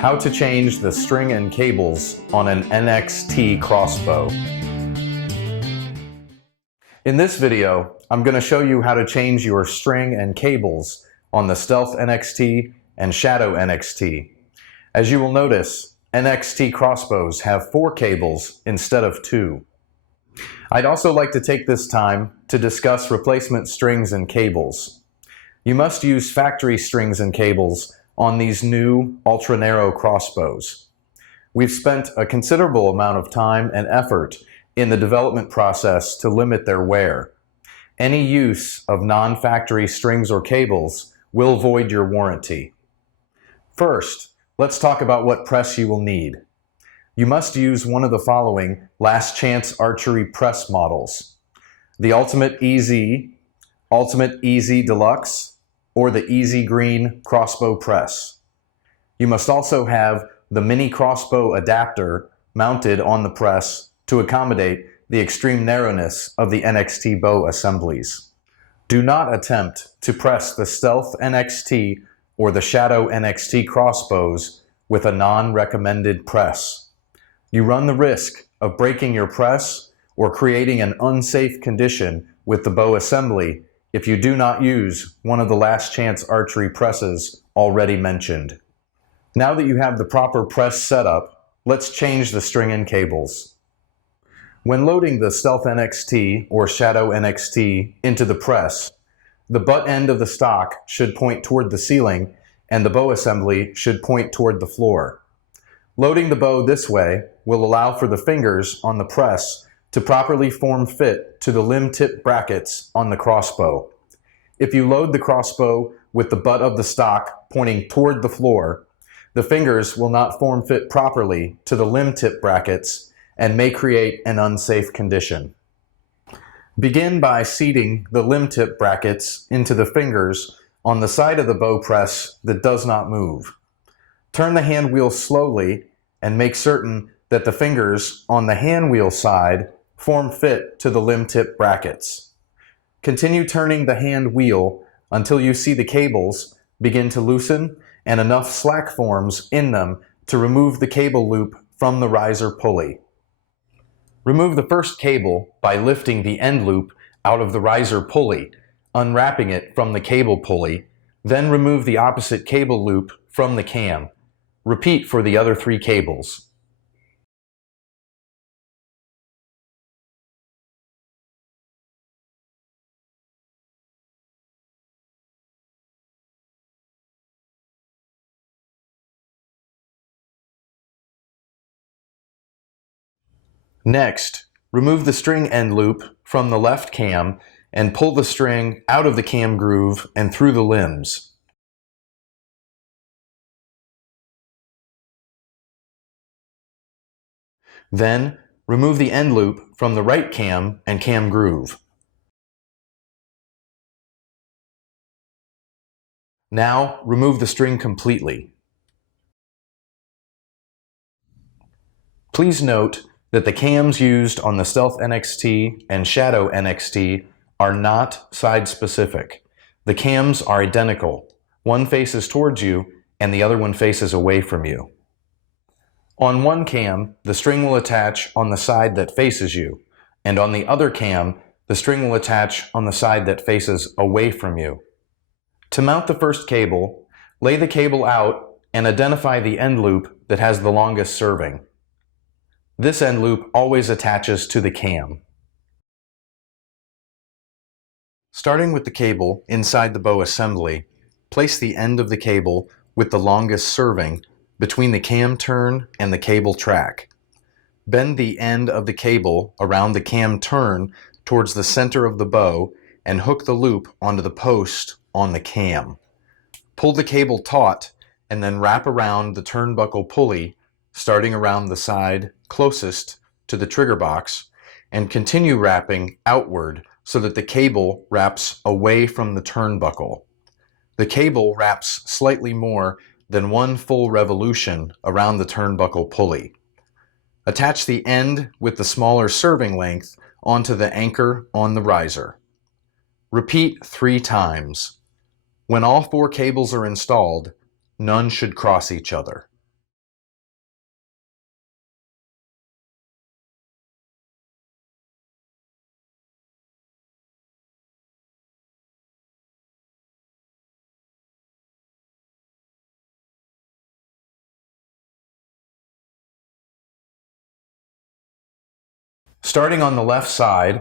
How to change the string and cables on an NXT crossbow. In this video, I'm going to show you how to change your string and cables on the Stealth NXT and Shadow NXT. As you will notice, NXT crossbows have 4 cables instead of 2. I'd also like to take this time to discuss replacement strings and cables. You must use factory strings and cables on these new ultra-narrow crossbows. We've spent a considerable amount of time and effort in the development process to limit their wear. Any use of non-factory strings or cables will void your warranty. First, let's talk about what press you will need. You must use one of the following last chance archery press models: the Ultimate EZ, Ultimate EZ Deluxe, or the EZ Green crossbow press. You must also have the mini crossbow adapter mounted on the press to accommodate the extreme narrowness of the NXT bow assemblies. Do not attempt to press the Stealth NXT or the Shadow NXT crossbows with a non-recommended press. You run the risk of breaking your press or creating an unsafe condition with the bow assembly if you do not use one of the last chance archery presses already mentioned. Now that you have the proper press setup, let's change the string and cables. When loading the Stealth NXT or Shadow NXT into the press, the butt end of the stock should point toward the ceiling and the bow assembly should point toward the floor. Loading the bow this way will allow for the fingers on the press to properly form fit to the limb tip brackets on the crossbow. If you load the crossbow with the butt of the stock pointing toward the floor, the fingers will not form fit properly to the limb tip brackets and may create an unsafe condition. Begin by seating the limb tip brackets into the fingers on the side of the bow press that does not move. Turn the hand wheel slowly and make certain that the fingers on the hand wheel side form fit to the limb tip brackets. Continue turning the hand wheel until you see the cables begin to loosen and enough slack forms in them to remove the cable loop from the riser pulley. Remove the first cable by lifting the end loop out of the riser pulley, unwrapping it from the cable pulley, then remove the opposite cable loop from the cam. Repeat for the other 3 cables. Next, remove the string end loop from the left cam and pull the string out of the cam groove and through the limbs. Then, remove the end loop from the right cam and cam groove. Now, remove the string completely. Please note that the cams used on the Stealth NXT and Shadow NXT are not side-specific. The cams are identical. One faces towards you and the other one faces away from you. On one cam, the string will attach on the side that faces you, and on the other cam, the string will attach on the side that faces away from you. To mount the first cable, lay the cable out and identify the end loop that has the longest serving. This end loop always attaches to the cam. Starting with the cable inside the bow assembly, place the end of the cable with the longest serving between the cam turn and the cable track. Bend the end of the cable around the cam turn towards the center of the bow and hook the loop onto the post on the cam. Pull the cable taut and then wrap around the turnbuckle pulley, starting around the side closest to the trigger box, and continue wrapping outward so that the cable wraps away from the turnbuckle. The cable wraps slightly more than 1 full revolution around the turnbuckle pulley. Attach the end with the smaller serving length onto the anchor on the riser. Repeat 3 times. When all 4 cables are installed, none should cross each other. Starting on the left side,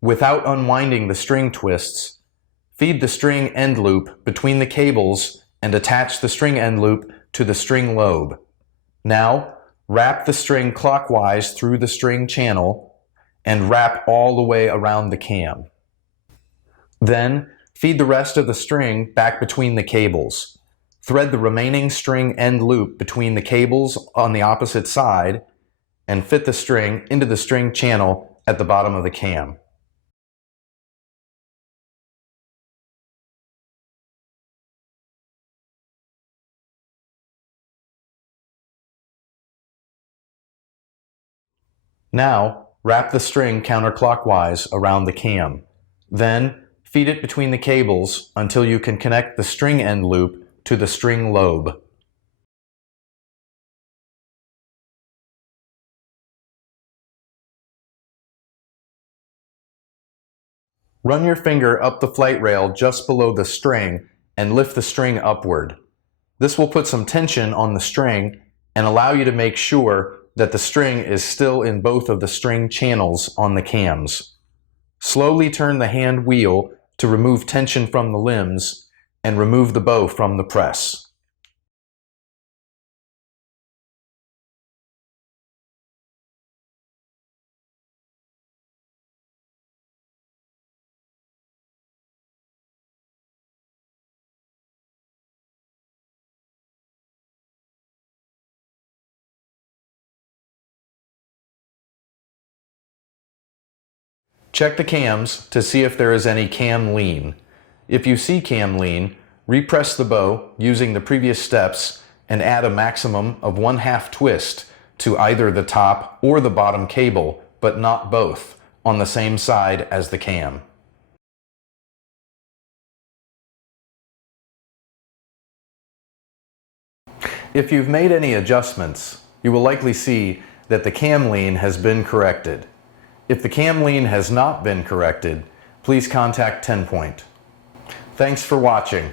without unwinding the string twists, feed the string end loop between the cables and attach the string end loop to the string lobe. Now, wrap the string clockwise through the string channel and wrap all the way around the cam. Then, feed the rest of the string back between the cables. Thread the remaining string end loop between the cables on the opposite side and fit the string into the string channel at the bottom of the cam. Now, wrap the string counterclockwise around the cam. Then, feed it between the cables until you can connect the string end loop to the string lobe. Run your finger up the flight rail just below the string and lift the string upward. This will put some tension on the string and allow you to make sure that the string is still in both of the string channels on the cams. Slowly turn the hand wheel to remove tension from the limbs and remove the bow from the press. Check the cams to see if there is any cam lean. If you see cam lean, repress the bow using the previous steps and add a maximum of 1/2 twist to either the top or the bottom cable, but not both, on the same side as the cam. If you've made any adjustments, you will likely see that the cam lean has been corrected. If the cam lean has not been corrected, please contact TenPoint. Thanks for watching.